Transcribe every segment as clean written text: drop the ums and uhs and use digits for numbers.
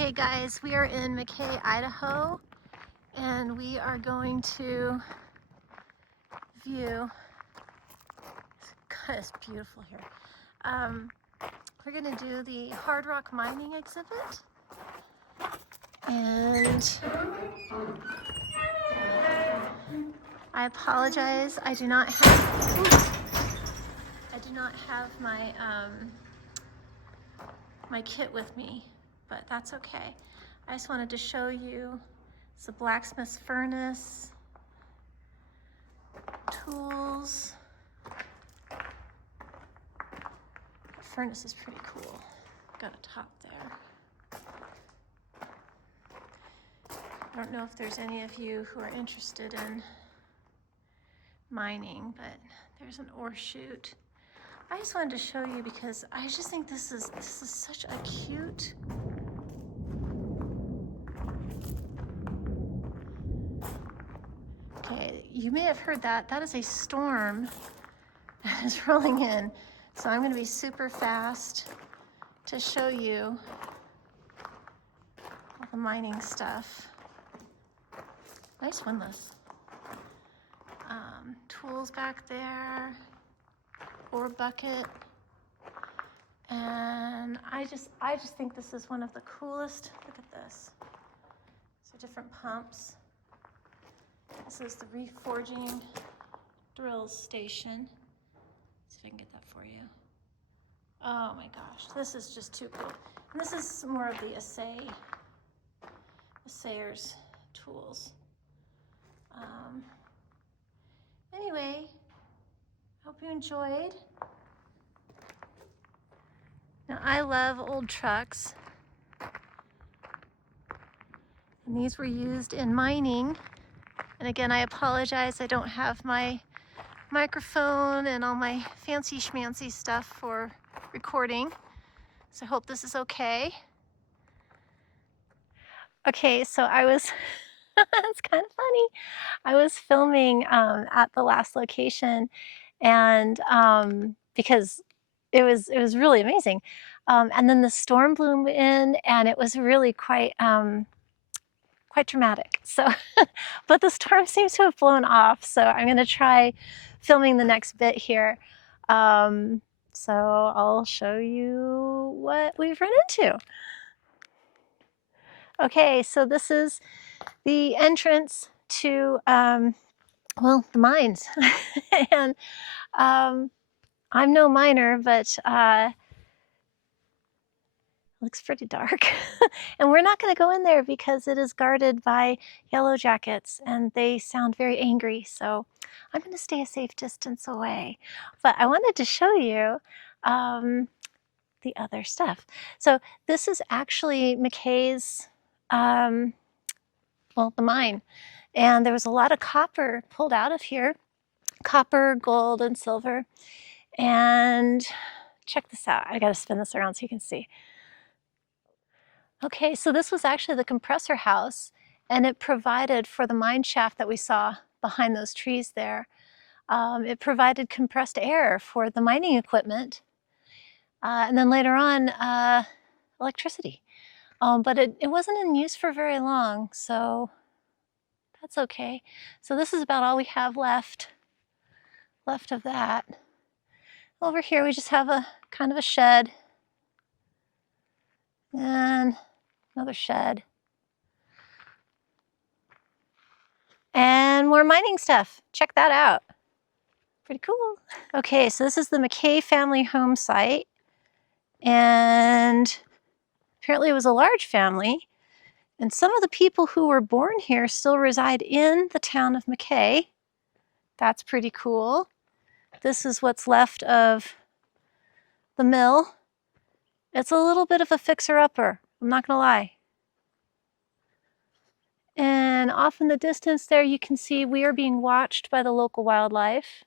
Okay guys, we are in Mackay, Idaho, and we are going to view, God, it's beautiful here. We're gonna do the hard rock mining exhibit, and I apologize, I do not have my my kit with me, but that's okay. I just wanted to show you it's a blacksmith's furnace, tools. The furnace is pretty cool. Got a top there. I don't know if there's any of you who are interested in mining, but there's an ore chute. I just wanted to show you because I just think this is such a cute Okay, you may have heard that. That is a storm that is rolling in. So I'm going to be super fast to show you all the mining stuff. Nice windlass. Tools back there, ore bucket, and I just think this is one of the coolest. Look at this. So different pumps. This is the reforging drills station. See if I can get that for you. Oh my gosh, this is just too cool. And this is more of the assayer's tools. Anyway, hope you enjoyed. Now I love old trucks. And these were used in mining. And again, I apologize, I don't have my microphone and all my fancy schmancy stuff for recording. So I hope this is okay. Okay, so I was, it's kind of funny. I was filming at the last location, and because it was really amazing. And then the storm blew in, and it was really quite dramatic. So, but the storm seems to have blown off. So I'm going to try filming the next bit here. So I'll show you what we've run into. Okay, so this is the entrance to, well, the mines. And I'm no miner, but looks pretty dark. And we're not going to go in there because it is guarded by yellow jackets and they sound very angry. So I'm going to stay a safe distance away. But I wanted to show you the other stuff. So this is actually Mackay's, well, the mine. And there was a lot of copper pulled out of here. Copper, gold, and silver. And check this out. I got to spin this around so you can see. Okay, so this was actually the compressor house, and it provided for the mine shaft that we saw behind those trees there. It provided compressed air for the mining equipment, and then later on, electricity. But it wasn't in use for very long, so that's okay. So this is about all we have left of that. Over here we just have a kind of a shed, and another shed. And more mining stuff. Check that out. Pretty cool. Okay, so this is the Mackay family home site. And apparently it was a large family. And some of the people who were born here still reside in the town of Mackay. That's pretty cool. This is what's left of the mill. It's a little bit of a fixer-upper, I'm not gonna lie. And off in the distance there, you can see we are being watched by the local wildlife.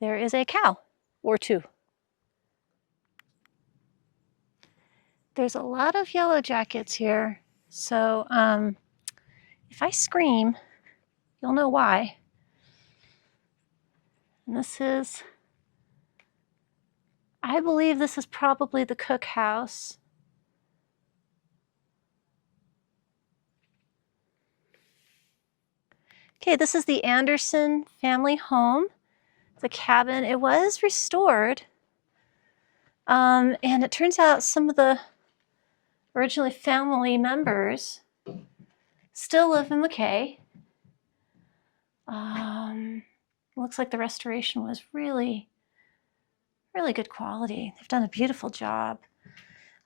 There is a cow or two. There's a lot of yellow jackets here. So if I scream, you'll know why. And this is, I believe this is probably the cookhouse. Okay, this is the Anderson family home. The cabin, it was restored. And it turns out some of the originally family members still live in Mackay. Looks like the restoration was really, really good quality. They've done a beautiful job.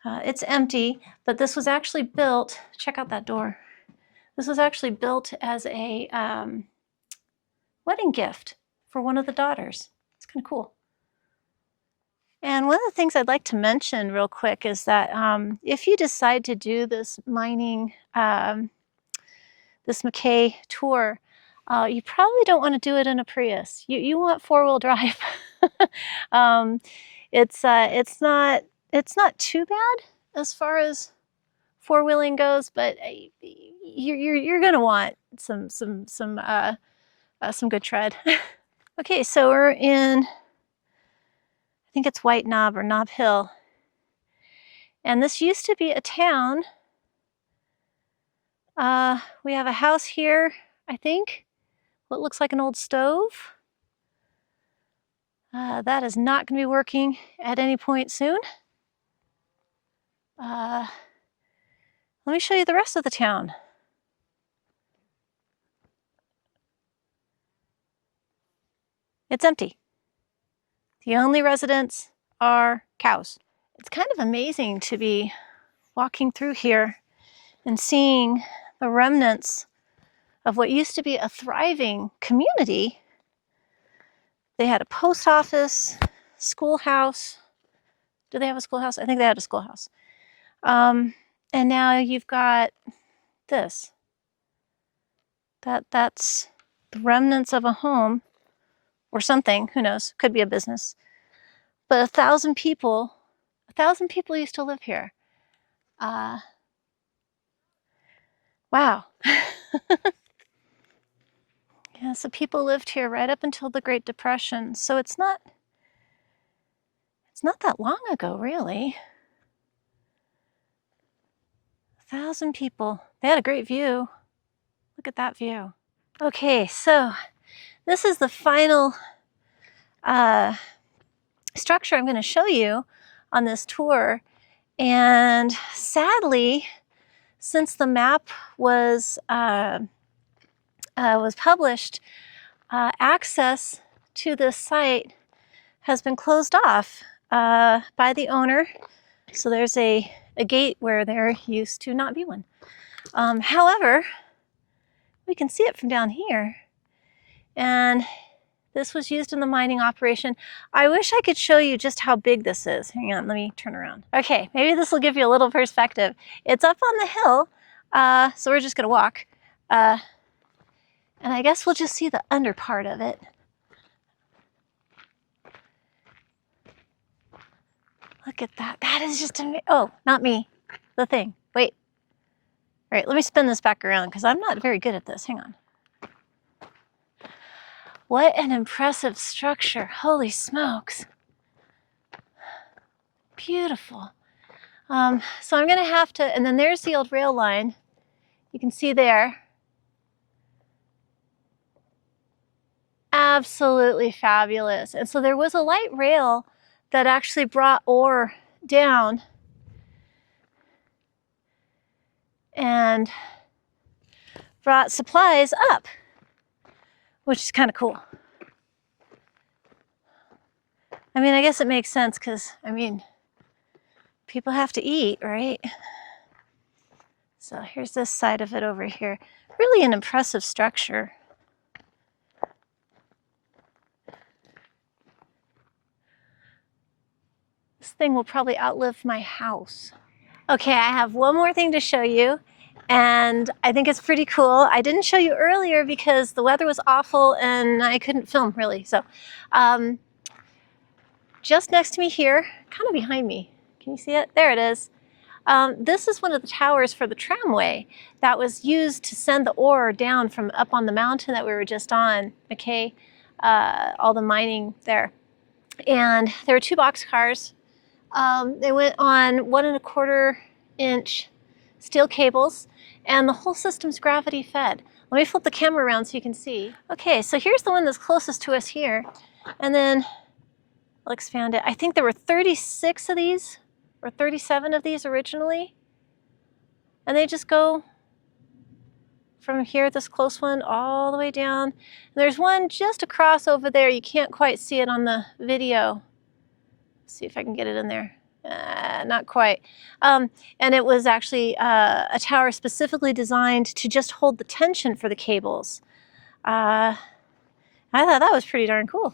It's empty, but this was actually built, check out that door. This was actually built as a wedding gift for one of the daughters. It's kind of cool. And one of the things I'd like to mention real quick is that if you decide to do this mining, this Mackay tour, you probably don't want to do it in a Prius. You want four-wheel drive. It's not too bad as far as four-wheeling goes, but you're gonna want some good tread. Okay, so we're in, I think it's White Knob or Knob Hill, and this used to be a town. We have a house here, I think, what looks like an old stove. That is not going to be working at any point soon. Let me show you the rest of the town. It's empty. The only residents are cows. It's kind of amazing to be walking through here and seeing the remnants of what used to be a thriving community. They had a post office, schoolhouse. Do they have a schoolhouse? I think they had a schoolhouse. And now you've got this. That's the remnants of a home or something, who knows, could be a business. But 1,000 people used to live here. Wow. Yeah, so people lived here right up until the Great Depression. So it's not that long ago, really. 1,000 people. They had a great view. Look at that view. Okay, so this is the final structure I'm going to show you on this tour. And sadly, since the map was published, access to this site has been closed off by the owner. So there's a gate where there used to not be one. However, we can see it from down here. And this was used in the mining operation. I wish I could show you just how big this is. Hang on, let me turn around. Okay, maybe this will give you a little perspective. It's up on the hill, so we're just gonna walk. And I guess we'll just see the under part of it. Look at that. That is just amazing. Oh, not me. The thing. Wait. All right, let me spin this back around because I'm not very good at this. Hang on. What an impressive structure. Holy smokes. Beautiful. So I'm going to have to, and then there's the old rail line. You can see there. Absolutely fabulous. And so there was a light rail that actually brought ore down and brought supplies up, which is kind of cool. I mean, I guess it makes sense because, I mean, people have to eat, right? So here's this side of it over here. Really an impressive structure. This thing will probably outlive my house. Okay, I have one more thing to show you, and I think it's pretty cool. I didn't show you earlier because the weather was awful and I couldn't film really. So just next to me here, kind of behind me, can you see it? There it is. This is one of the towers for the tramway that was used to send the ore down from up on the mountain that we were just on, Mackay, all the mining there. And there were 2 boxcars. They went on 1¼ inch steel cables, and the whole system's gravity fed. Let me flip the camera around so you can see. Okay, so here's the one that's closest to us here. And then I'll expand it. I think there were 36 of these, or 37 of these originally. And they just go from here, this close one, all the way down. And there's one just across over there. You can't quite see it on the video. Let's see if I can get it in there. Not quite. And it was actually a tower specifically designed to just hold the tension for the cables. I thought that was pretty darn cool.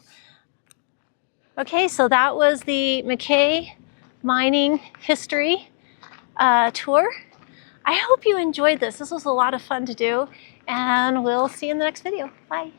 Okay, so that was the Mackay mining history tour. I hope you enjoyed this. This was a lot of fun to do, and we'll see you in the next video. Bye.